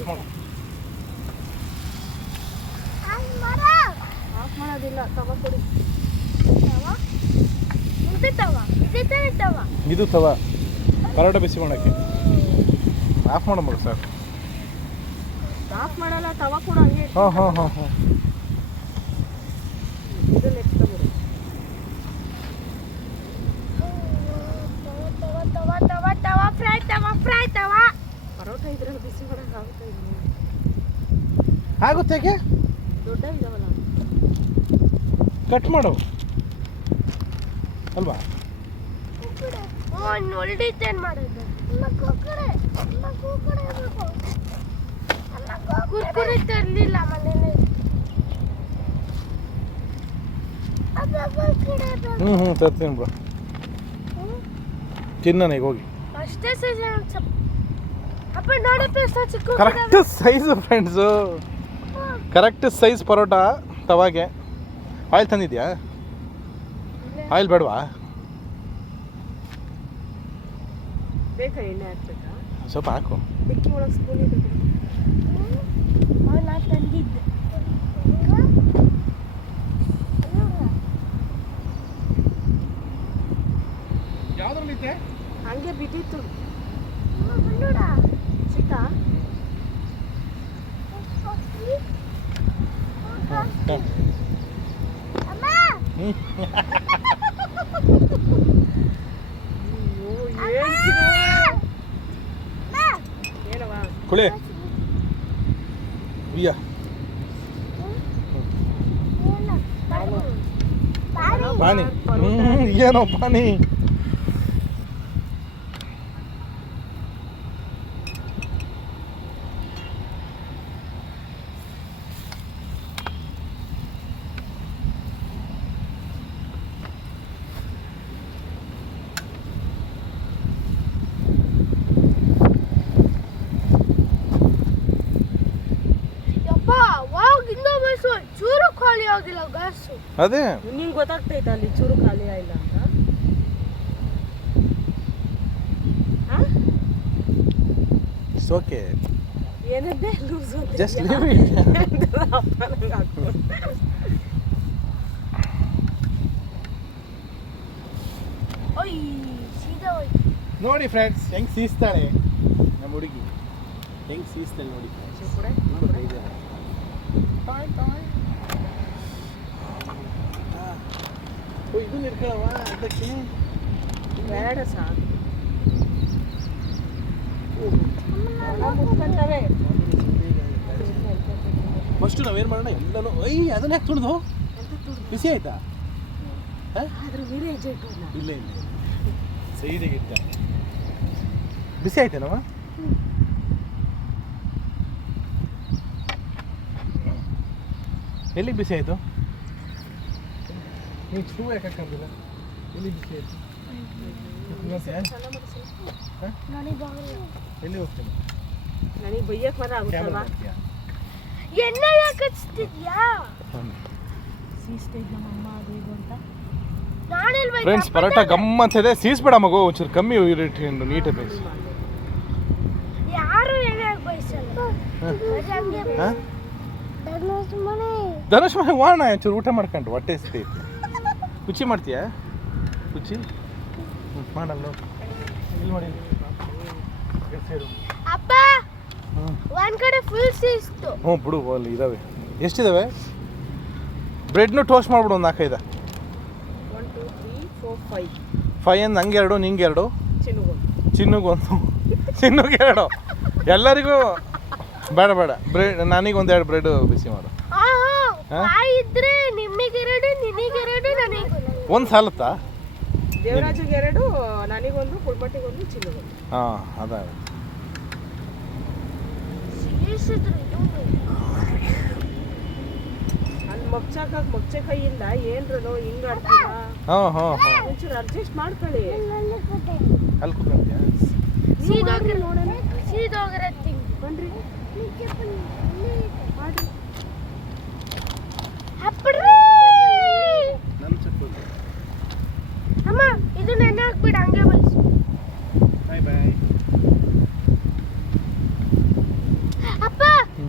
ಆಫ್ ಮಾಡೋದಿಲ್ಲ, ತಗೊಕೊಡಿ. ಇದು ತವ ಪರೋಟ ಬಿಸಿ ಮಾಡೋಕ್ಕೆ. ಆಫ್ ಮಾಡೋ ಸರ್. ಆಫ್ ಮಾಡಲ್ಲ, ತವ ಕೂಡ ಹಂಗೆ. ಹಾಂ ಇದನ್ನ ಎತ್ಕೊಬಿಡು. ಪರೋಟ ಇದ್ರಲ್ಲಿ ಬಿಸಿ ಮಾಡಕ್ಕೆ ಆಗುತ್ತೆ? ಆಗುತ್ತೆ. ಯಾಕೆ ದೊಡ್ಡ ಇದಾವಲ್ಲ, ಕಟ್ ಮಾಡು ಅಲ್ವಾ? ಒಳ್ಳಿದ್ದೇನು ಮಾಡೋದು? ಕುರ್ಕುರೆ ತರಲಿಲ್ಲ ಮನೇಲಿ. ತರ್ತೀನಿ ಬ್ರೋ, ತಿನ್ನ ಈಗ ಹೋಗಿ. ಅಷ್ಟೇ ಸೈಜ್ ಅಪ್ಪ ನೋಡಪ್ಪ ಎಷ್ಟು ಚಿಕ್ಕ. Correct size friends, correct size parotta ತವಾಗೆ. ಆಯಿಲ್ ತಂದಿದ್ಯಾ? ಆಯಿಲ್ ಬೇಡವಾ? ಬೇಕಾ ಎಣ್ಣೆ ಹಾಕ್ಬೇಕಾ? ಸ್ವಲ್ಪ ಹಾಕು. ಡಿಕ್ಕಿ ಒಳಗೆ ಸ್ಪೂನ್ ಇದೆ. ನಾ ತಂದಿದ್ದೆ. ಅಮ್ಮ ಏನವ ಕುಳಿ ಉಯ್ಯ ಪಾನಿ ಏನೋ ಪಾನಿ ಯಪ್ಪ ಅವಾಗಿಂದ ಬಸ್ಸು ಚೂರು ಖಾಲಿ ಆಗಿಲ್ಲ ಬಸ್ಸು. ಅದೇ ನಿಂಗೆ ಗೊತ್ತಾಗ್ತೈತ ಅಲ್ಲಿ ಚೂರು ಖಾಲಿ ಆಯಿಲ್ಲ ಅಂತ? ಇಟ್ಸ್ ಓಕೆ, ಏನದ್ದೇ ಲೂಸ್ ಅಂತ ಜಸ್ಟ್ ಲೀವ್ ಇಟ್. ಅಪ್ಪ ನಂಗೆ ಹಾಕು. ಓಯ್ ಸೀದಾ ಹೋಯ್ತು. ನೋಡಿ ಫ್ರೆಂಡ್ಸ್ ಹೆಂಗ್ ಸೀಸ್ತಾಳೆ ನಮ್ಮ ಹುಡುಗಿ, ಹೆಂಗ್ ಸೀಸ್ತಾಳೆ ನೋಡಿ. ಕೂಡ ತುಂಬ ಬೇಜಾರು. ಓ ಇದು ಇಟ್ಕೊಳವ ಅದಕ್ಕೆ ಬೇಡ ಸಾಕು. ಮುಟ್ಕೊಂತವೆ. ಫಸ್ಟ್ ನಾವೇನು ಮಾಡೋಣ ಎಲ್ಲನೂ ಅದನ್ನ ಯಾಕೆ ತುಳಿದು ಬಿಸಿ ಆಯ್ತಾ? ಆದ್ರೆ ವಿಲೇಜ್ ಇಲ್ಲ ಇಲ್ಲ ಸೈಡಿಗೆ ಇಟ್ಟ ಬಿಸಿ ಆಯ್ತೇನವ? ಎಲ್ಲಿಗೆ ಬಿಸಿ ಆಯಿತು? ನೀವು ಶೂ ಯಾಕೆ ಹಾಕೊಂಡಿಲ್ಲ? ಎಲ್ಲಿ ಬಿಸಿ ಆಯಿತು? ಎಲ್ಲಿ ಹೋಗ್ತೀನಿ? ನನಗೆ ಬೈಯಕ್ಕೆ ಮರ ಆಗುತ್ತಲ್ವಾ? ಎಣ್ಣೆ ಯಾಕೆ ಹಚ್ತಿದ್ಯಾ? ಸೀಸ್ತಾ ನಮ್ಮಮ್ಮ ಅದು ಇದು ಅಂತ. ನಾನೆಲ್ವ ಫ್ರೆಂಡ್ಸ್ ಪರೋಟ ಗಮ್ಮಂತಿದೆ, ಸೀಸ್ಬೇಡ ಮಗು, ಒಂಚೂರು ಕಮ್ಮಿ ಇಟ್ಟು ನೀಟಾಗಿ ಬೇಯಿಸಿ. ಯಾರು ಎಣ್ಣೆ ಹಾಕಿ ಬಯಸಲ್ಲ. ಹಾಂ ಮನೆ ಧನುಷ್ ಮನೆ ವಾಣ ಒಂಚೂರು ಊಟ ಮಾಡ್ಕೊಂಡು ಹೊಟ್ಟೆ ಹಸಿತೈತಿ. ಕುಚ್ಚಿ ಮಾಡ್ತೀಯಾ? ಕುಚ್ಚಿ ಮಾಡಲ್ಲ ಇಲ್ಲಿ ಮಾಡಿ ಸೇರು. ಅಪ್ಪ ಒಂದ್ ಕಡೆ ಫುಲ್ ಸಿಸ್ತು. ಹ್ಞೂ ಬಿಡು ಅಲ್ಲಿ ಇದ್ದಾವೆ. ಎಷ್ಟಿದ್ದಾವೆ? ಬ್ರೆಡ್ನು ಟೋಸ್ಟ್ ಮಾಡ್ಬಿಡು ಒಂದು 4-5. 1 2 3 4 5. 5 ಅಂದ್ ನಂಗೆ 2 ನಿಂಗೆ 2 ಚಿನ್ನುಗೊಂದು. ಚಿನ್ನುಗೊಂದು ಚಿನ್ನುಗೆ 2 ಎಲ್ಲರಿಗೂ ಬೇಡ ಬೇಡ ಬ್ರೆಡ್ ನನಗೆ 1-2 ಬ್ರೆಡ್ ಬಿಸಿ ಮಾಡು. ಇದ್ರೆ ನಿಮಗೆರಡು ನಿನಗೆರಡು ನನಗೆ ಒಂದು ಸಾಲತ್ತಾ? ದೇವರಾಜಿಗೆ 2, ನನಗೊಂದು, ಕುಳ್ಮಟ್ಟಿಗೊಂದು, ಚಿನ್ನುಗೊಂದು. ಹಾಂ ಅದ ಅಲ್ಲಿ ಮೊಚ್ಚೆ ಕೈಯಿಂದ ಏನ್ರನೋ ಹಿಂಗೆ ಆಡ್ತೀರಾ? ಹಾಂ ಹಾಂ ಹಾಂ ಒಂಚೂರು ಅಡ್ಜಸ್ಟ್ ಮಾಡ್ಕೊಳ್ಳಿ. ಅಲ್ಲಿ ಕೂತ್ಕೊಂತೀಯ? ಸೀದೋಗ್ರೆ ಬನ್ರಿ ಮಾಡ್ರಿ. ನನ್ನ ಚಪ್ಪಲ್. ಅಮ್ಮ ಇದು ನೆನೆ ಹಾಕ್ಬಿಡ ಹಂಗೆ ಬಯಸು. ಬಾಯ್ ಬಾಯ್. ಅಪ್ಪ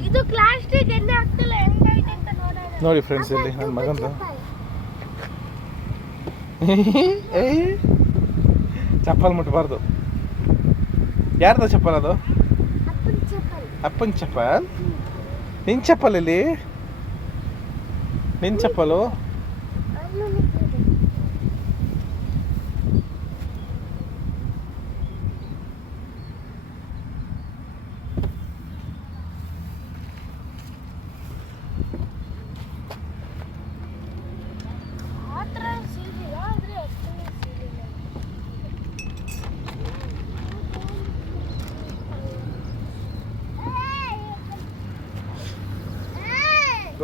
ಇದು ಪ್ಲಾಸ್ಟಿಕ್ ಎಣ್ಣೆ ಹಾಕ್ತಿಲ್ಲ ಹೆಂಗೈತೆ ಅಂತ ನೋಡೋಣ. ನೋಡಿ ಫ್ರೆಂಡ್ಸ್ ಇಲ್ಲಿ ನನ್ನ ಮಗಂದು ಚಪ್ಪಲ್ ಮುಟ್ಬಾರ್ದು. ಯಾರ್ದು ಚಪ್ಪಲ್ ಅದು? ಅಪ್ಪನ ಚಪ್ಪಲ್. ನಿನ್ನ ಚಪ್ಪಲ್ ಇಲ್ಲಿ? ನಿನ್ನ ಚಪ್ಪಲು?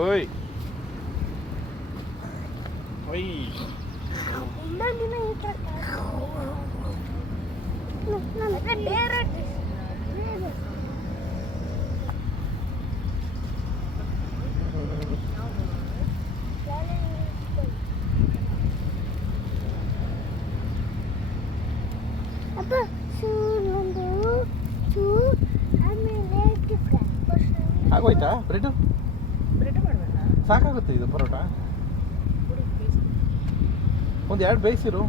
ಓಯ್ ಓಯ್ ಆಗೋಯ್ತಾ ಬ್ರೆಡ್? ಬ್ರೆಡ್ ಮಾಡಬೇಡ. ಸಾಕಾಗುತ್ತೆ ಇದು ಪರೋಟ. ಒಂದು 2 ಬೇಯಿಸಿರು.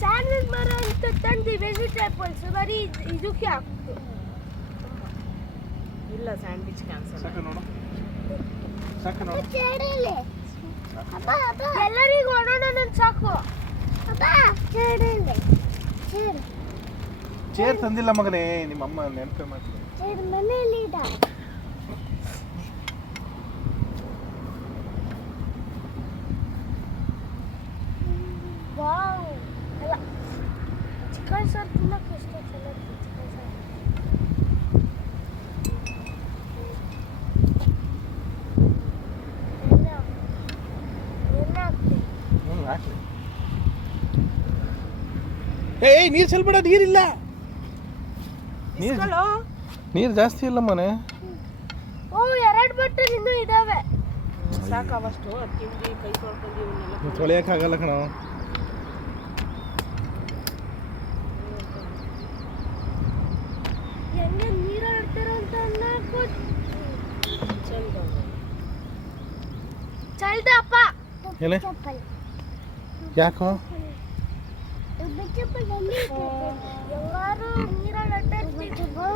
ಸ್ಯಾಂಡ್ವಿಚ್ ಮರ ಅಂತ ತಂದು ವೆಜಿಟೇಬಲ್ಸ್ ಬರೀ ಇದಕ್ಕೆ ಹಾಕ್ತು. ಇಲ್ಲ ಸ್ಯಾಂಡ್ವಿಚ್ ಕ್ಯಾನ್ಸಲ್. ಸಾಕ ನೋಡು, ಸಾಕ ನೋಡು. ಎಲ್ಲರಿಗೂ ಒಂದೊಂದೊಂದು ಸಾಕು. ಚೇರ್ ತಂದಿಲ್ಲ ಮಗನೇ, ನಿಮ್ಮಮ್ಮ ನೆನಪೆ ಮಾಡ್ತೀನಿ. ಮನೆಯಲ್ಲಿ ಇಡ. ವಾವ್, ಅಲ್ಲ ಚಿಕನ್ ಸಾರು ತಿನ್ನಕ್ಕೆ ಎಷ್ಟು ಚೆನ್ನಾಗಿ ಚಿಕನ್ ಸಾರು. ಎಣ್ಣೆ ಹಾಕ್ತೀನಿ. ಹಾಕ್ಲಿ. ಏಯ್ ನೀರು ಚೆಲ್ಬೇಡ, ನೀರಿಲ್ಲ. ನೀರು ಜಾಸ್ತಿ ಇಲ್ಲ ಮನೆ. ಓ, 2 ಬಟ್ಟೆ ಇನ್ನೂ ಇದಾವೆ. ಸಾಕಾವಷ್ಟು ತಿಂದು ಕೈ ತೊಳ್ಕೊಂಡು ಇವನ್ನೆಲ್ಲ ತೊಳೆಯೋಕ್ಕಾಗಲ್ಲ ಕಣ. ಹೆಂಗೆ ನೀರು ಆಡ್ತಾರೋ ಅಂತ ಅನ್ನಕ್ಕೂ ಚಲ್ದಪ್ಪ. ಎಲೆ ಯಾಕೋ ಎಲ್ಲಾರು ನೀರಲ್ಲಿ ಅಡ್ಡಾಡ್ತಿದ್ರು.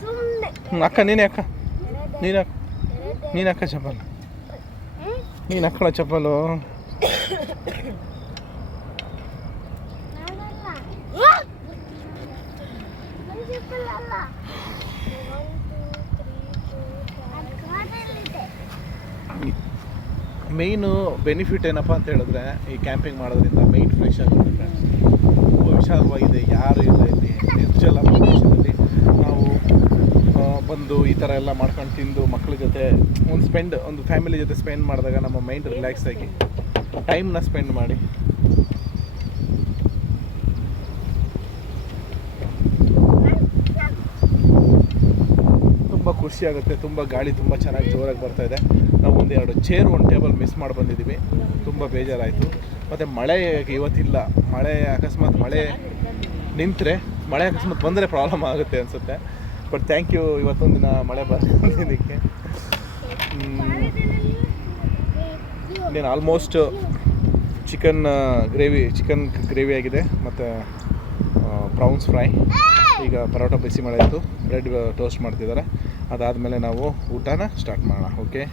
ಸುಮ್ಮನೆ ಅಕ್ಕ ನೀನೇ ಅಕ್ಕ, ನೀನು ಅಕ್ಕ ಚಪ್ಪಲ್, ನೀನು ಅಕ್ಕಳ ಚಪ್ಪಲು. ಮೇಯ್ನು ಬೆನಿಫಿಟ್ ಏನಪ್ಪ ಅಂತ ಹೇಳಿದ್ರೆ, ಈ ಕ್ಯಾಂಪಿಂಗ್ ಮಾಡೋದ್ರಿಂದ ಮೈಂಡ್ ಫ್ರೆಶ್ ಆಗುತ್ತೆ ಫ್ರೆಂಡ್ಸ್. ತುಂಬ ವಿಶಾಲವಾಗಿದೆ, ಯಾರು ಇಲ್ಲ ಇಲ್ಲಿ, ನಿರ್ಜಲ ಪ್ರದೇಶದಲ್ಲಿ ನಾವು ಬಂದು ಈ ಥರ ಎಲ್ಲ ಮಾಡ್ಕೊಂಡು ತಿಂದು ಮಕ್ಕಳ ಜೊತೆ ಒಂದು ಫ್ಯಾಮಿಲಿ ಜೊತೆ ಸ್ಪೆಂಡ್ ಮಾಡಿದಾಗ ನಮ್ಮ ಮೈಂಡ್ ರಿಲ್ಯಾಕ್ಸ್ ಆಗಿ ಟೈಮ್ನ ಸ್ಪೆಂಡ್ ಮಾಡಿ ತುಂಬ ಖುಷಿ ಆಗುತ್ತೆ. ತುಂಬ ಗಾಳಿ ತುಂಬ ಚೆನ್ನಾಗಿ ಜೋರಾಗಿ ಬರ್ತಾ ಇದೆ. ನಾವು 1-2 ಚೇರ್ 1 ಟೇಬಲ್ ಮಿಸ್ ಮಾಡಿ ಬಂದಿದ್ದೀವಿ, ತುಂಬ ಬೇಜಾರಾಯಿತು. ಮತ್ತು ಮಳೆ ಇವತ್ತಿಲ್ಲ. ಮಳೆ ಅಕಸ್ಮಾತ್ ಮಳೆ ನಿಂತರೆ, ಮಳೆ ಅಕಸ್ಮಾತ್ ಬಂದರೆ ಪ್ರಾಬ್ಲಮ್ ಆಗುತ್ತೆ ಅನಿಸುತ್ತೆ. ಬಟ್ ಥ್ಯಾಂಕ್ ಯು, ಇವತ್ತೊಂದು ದಿನ ಮಳೆ ಬಂದಿದ್ದಕ್ಕೆ. ಇನ್ನೇನು ಆಲ್ಮೋಸ್ಟ್ ಚಿಕನ್ ಗ್ರೇವಿ ಆಗಿದೆ, ಮತ್ತು ಪ್ರೌನ್ಸ್ ಫ್ರೈ. ಈಗ ಪರೋಟ ಬಿಸಿ ಮಾಡಾಯಿತು, ಬ್ರೆಡ್ ಟೋಸ್ಟ್ ಮಾಡ್ತಿದ್ದಾರೆ. ಅದಾದಮೇಲೆ ನಾವು ಊಟನ ಸ್ಟಾರ್ಟ್ ಮಾಡೋಣ. ಓಕೆ,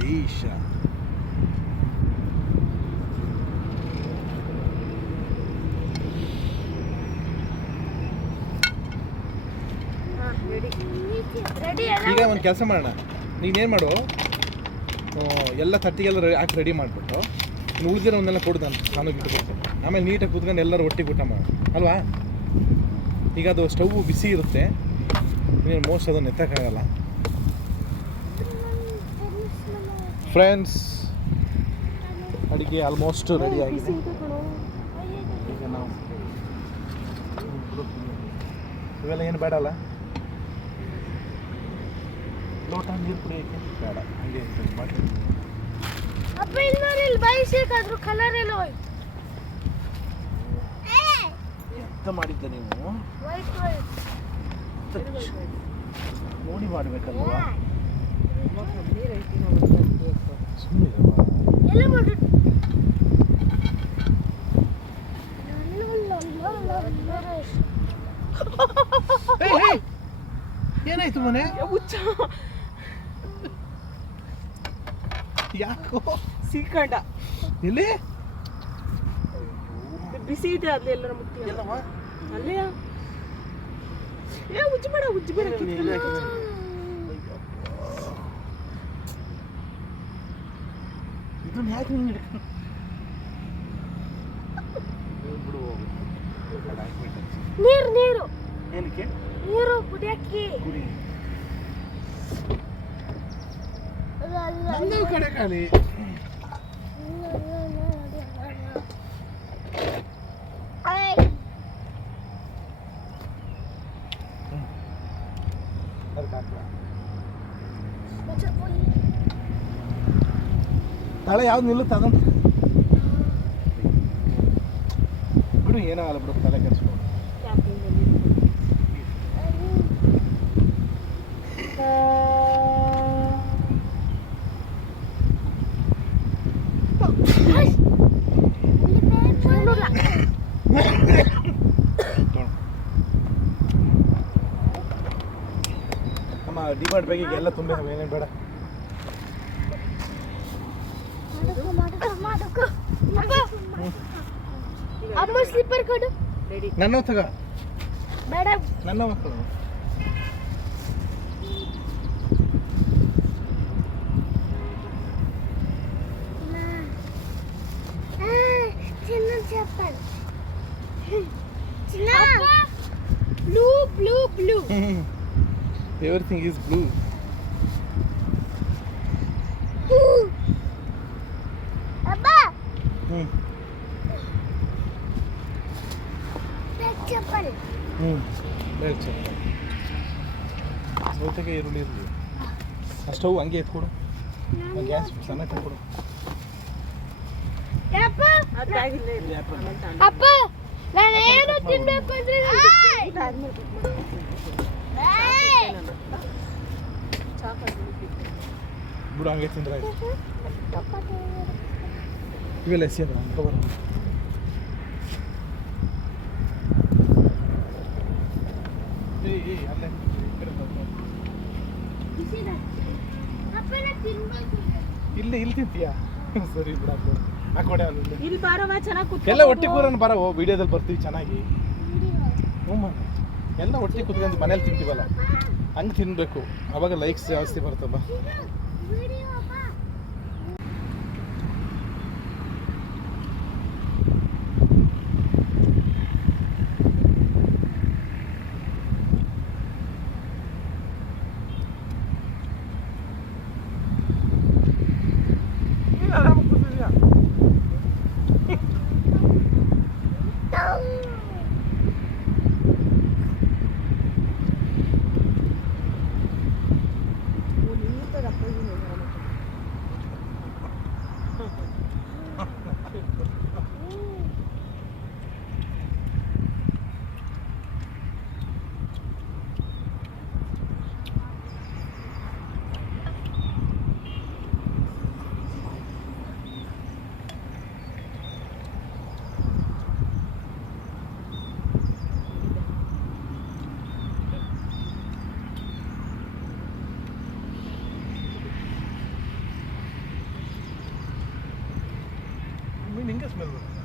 ಪ್ರದೇಶ. ಈಗ ಒಂದು ಕೆಲಸ ಮಾಡೋಣ, ನೀನೇನು ಮಾಡು, ಎಲ್ಲ ತಟ್ಟಿಗೆಲ್ಲ ಹಾಕಿ ರೆಡಿ ಮಾಡಿಬಿಟ್ಟು ಇನ್ನು ಉಳಿದಿರೋವನ್ನೆಲ್ಲ ಕೊಡು, ನಾನು ಇಟ್ಕೊಡ್ತೀನಿ. ಆಮೇಲೆ ನೀಟಾಗಿ ಕೂತ್ಕೊಂಡು ಎಲ್ಲರೂ ಒಟ್ಟಿಗೆ ಊಟ ಮಾಡು ಅಲ್ವಾ. ಈಗ ಅದು ಸ್ಟವ್ ಬಿಸಿ ಇರುತ್ತೆ, ನೀನು ಮೋಸ್ಟ್ ಅದನ್ನು ಎತ್ತಕ್ಕಾಗಲ್ಲ. ಫ್ರೆಂಡ್ಸ್, ಅಡುಗೆ ಆಲ್ಮೋಸ್ಟ್ ರೆಡಿ ಆಗಿದೆ. ಈಗ ನಾವು ಇವೆಲ್ಲ ಏನು ಬೇಡ ಅಲ್ಲ, ಲೋಟ ನೀರು ಕುಡಿಯೋಕ್ಕೆ ಬೇಡ, ಹಂಗೆ ಮಾಡಿ. ಅಪ್ಪ ಇಲ್ಲಿ ಬಯಸಿಕಾದ್ರೂ ಕಲರ್ ಎಲ್ಲ ಹೋಯ್ತು. ಎಂತ ಮಾಡಿದ್ದ ನೀವು? ವೈಟ್ ನೋಡಿ ಮಾಡಬೇಕಲ್ವಾ? ಎಲ್ಲ ಮಾಡಿ ಏನಾಯ್ತು ಮನೆ? ಯಾಕೋ ಸಿಕ್ಕಂಡ ಎಲ್ಲಿ ಬಿಸಿ ಇದೆ, ಅಲ್ಲಿ ಎಲ್ಲರ ಮುಟ್ಟಿ ಎಲ್ಲವ ಅಲ್ಲೇ. ಏ ಉಜ್ಜಬೇಡ ಇದನ್ನ ಯಾಕೆ ಹಿಂಗೆ ಬಿಡು. ನೀರು ಏನಕ್ಕೆ? ನೀರು ಕುಡಿಯಕ್ಕೆ. ಕುಡಿ. ನನ್ನ ಕಡೆ ಖಾಲಿ. ನಾಳೆ ಯಾವ್ದು ನಿಲ್ಲುತ್ತೆ ಅದನ್ನು ಬಿಡು, ಏನಾಗಲ್ಲ ಬಿಡು, ತಲೆ ಕೆಡಿಸ್ಕೊಂಡು. ನಮ್ಮ ಡಿಮಾರ್ಟ್ ಬ್ಯಾಗಿಗೆ ಎಲ್ಲ ತುಂಬ ಏನೇನು ಬೇಡ. ಅಮ್ಮ ಸ್ಲಿಪ್ಪರ್ ಕೊಡು. ನನ್ನ ತಗ, ಬೇಡ ನನ್ನ ಮಕ್ಕಳು. ಚಿನ್ನ ಚಪ್ಪಲ್. ಚಿನ್ನ blue blue blue. Everything is blue. ಅಬ್ಬ ಚಪ್ಪಲ್. ಬೆಳ್ಚ ಸೌತೆಗೆ ಈರುಳ್ಳಿ ಇರಲಿ. ಆ ಸ್ಟವ್ ಹಂಗೆ ಎತ್ಕೊಡು, ಗ್ಯಾಸ್ ಸಣ್ಣ ಕೊಡು. ಅಪ್ಪ ಅಪ್ಪ ನಾನೇನು ತಿನ್ಬೇಕು ಅಂದ್ರೆ ಬಿಡು, ಹಂಗೆ ತಿಂದ್ರೆ ಆಯ್ತು. ಇವೆಲ್ಲ ಎಸಿಯೋದು ಕವರ್. ಅಲ್ಲೇ ಇಲ್ಲಿ ತಿಂತೀಯಾ? ಸರಿ ಬಿಡಾಕು, ಹಾಕೊಡೆ ಅಲ್ಲಿ. ಇಲ್ಲಿ ಬಾರವ, ಚೆನ್ನಾಗಿ ಎಲ್ಲ ಒಟ್ಟಿಗೆ ಕೂರನ್ ಬರ, ವಿಡಿಯೋದಲ್ಲಿ ಬರ್ತೀವಿ ಚೆನ್ನಾಗಿ. ಹ್ಞೂ, ಎಲ್ಲ ಒಟ್ಟಿಗೆ ಕೂತ್ಕೊಂಡು ಮನೇಲಿ ತಿಂತೀವಲ್ಲ, ಹಂಗೆ ತಿನ್ನಬೇಕು, ಅವಾಗ ಲೈಕ್ಸ್ ಜಾಸ್ತಿ ಬರ್ತಮ್ಮ. ನಿಂಗೆ ಸ್ಮೆಲ್ ಬರುತ್ತೆ.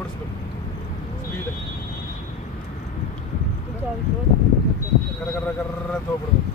ಓಡಿಸ್ಬೇಕು ಸ್ಪೀಡ್ ಕರ ಕರ್ರ ಕರ್ರ ಅಂತ ಹೋಗ್ಬಿಡ್ಬೇಕು.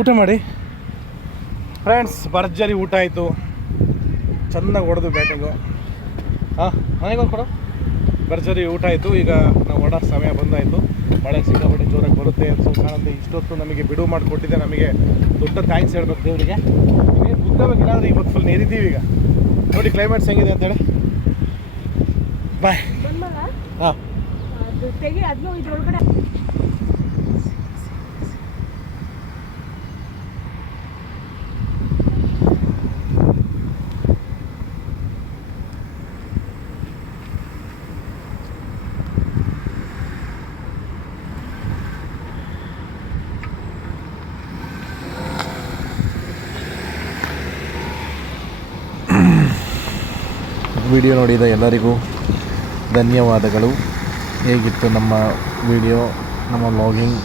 ಊಟ ಮಾಡಿ ಫ್ರೆಂಡ್ಸ್. ಭರ್ಜರಿ ಊಟ ಆಯಿತು, ಚೆನ್ನಾಗಿ ಹೊಡೆದು ಬ್ಯಾಟಿಂಗು. ಹಾಂ ನನಗೊಂದು ಕೊಡು. ಭರ್ಜರಿ ಊಟ ಆಯಿತು. ಈಗ ನಾವು ಹೊರಡೋ ಸಮಯ ಬಂದಾಯಿತು. ಮಳೆ ಸಿಕ್ಕಾಪಟ್ಟೆ ಜೋರಾಗಿ ಬರುತ್ತೆ ಅಂತ ಕಾಣುತ್ತೆ. ಇಷ್ಟೊತ್ತು ನಮಗೆ ಬಿಡುವು ಮಾಡಿಕೊಟ್ಟಿದ್ದೆ, ನಮಗೆ ದೊಡ್ಡ ಥ್ಯಾಂಕ್ಸ್ ಹೇಳ್ಬೇಕು ದೇವರಿಗೆ. ಇನ್ನೇನು ಕುತ್ಕೋಬೇಕಿಲ್ಲ ಅಂದರೆ ಇವತ್ತು ಫುಲ್ ನೀರಿದ್ದೀವಿ. ಈಗ ನೋಡಿ ಕ್ಲೈಮೇಟ್ಸ್ ಹೆಂಗಿದೆ ಅಂತೇಳಿ. ಬಾಯ್. ಹಾಂ ತೆಗಿ ಅದನ್ನು ಇದ್ರೊಳಗಡೆ. ವಿಡಿಯೋ ನೋಡಿದ ಎಲ್ಲರಿಗೂ ಧನ್ಯವಾದಗಳು. ಹೇಗಿತ್ತು ನಮ್ಮ ವಿಡಿಯೋ, ನಮ್ಮ ವ್ಲಾಗಿಂಗ್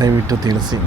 ದಯವಿಟ್ಟು ತಿಳಿಸಿ.